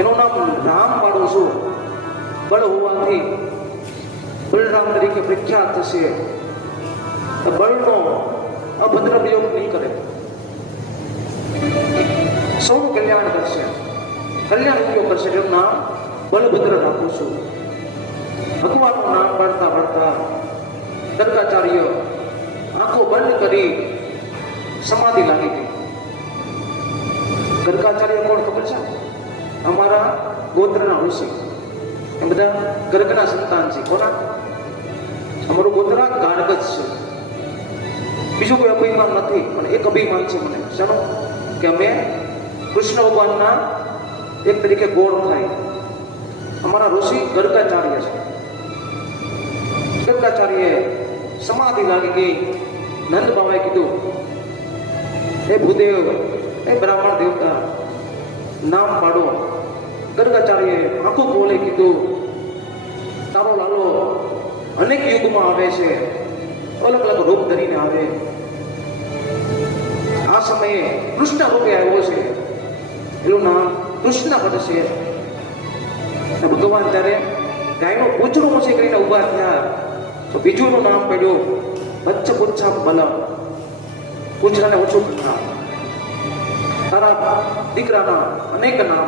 એનું નામ રામ પાડું છું. બળ હોવાથી બલરામ તરીકે પ્રખ્યાત થશે. બળનો અભદ્ર પ્રયોગ નહીં કરે, સૌનું કલ્યાણ કરશે, કલ્યાણ ઉપયોગ કરશે. એનું નામ બલભદ્ર રાખું છું. ભગવાનનું નામ પાડતા પાડતા ગર્ગાચાર્ય આંખો બંધ કરી સમાધિ લાગી ગઈ. ગર્ગાચાર્ય કોણ ખબર છે? અમારા ગોત્રના ઋષિ. એ બધા ગર્ગના સંતાન છે. કોના? અમારું ગોત્રા ગાર્ગ જ છે. બીજું કોઈ અભિમાન નથી, પણ એક અભિમાન છે મને. શાનું? કે અમે કૃષ્ણ ભગવાનના એક તરીકે ગોળ થાય. અમારા ઋષિ ગર્ગાચાર્ય છે. ગર્ગાચાર્ય સમાધિ લાગી ગઈ. નંદ બાબાએ કીધું, હે ભૂદેવ, હે બ્રાહ્મણ દેવતા, નામ પાડો. ગર્ગાચાર્ય આંખો ખોલે કીધું, તારો લાલો અનેક યુગમાં આવે છે, અલગ અલગ રૂપ ધરીને આવે. આ સમયે કૃષ્ણ રૂપે આવ્યો છે, એનું નામ કૃષ્ણ પડશે. ભગવાન ત્યારે ગાયનું પૂંછડું ઊંચી કરીને ઉભા થયા તો બીજુંનું નામ પડ્યું વચ્ચ પૂછા બલમ. પૂંછડાને ઊંચું કરતા. તારા દીકરાના અનેક નામ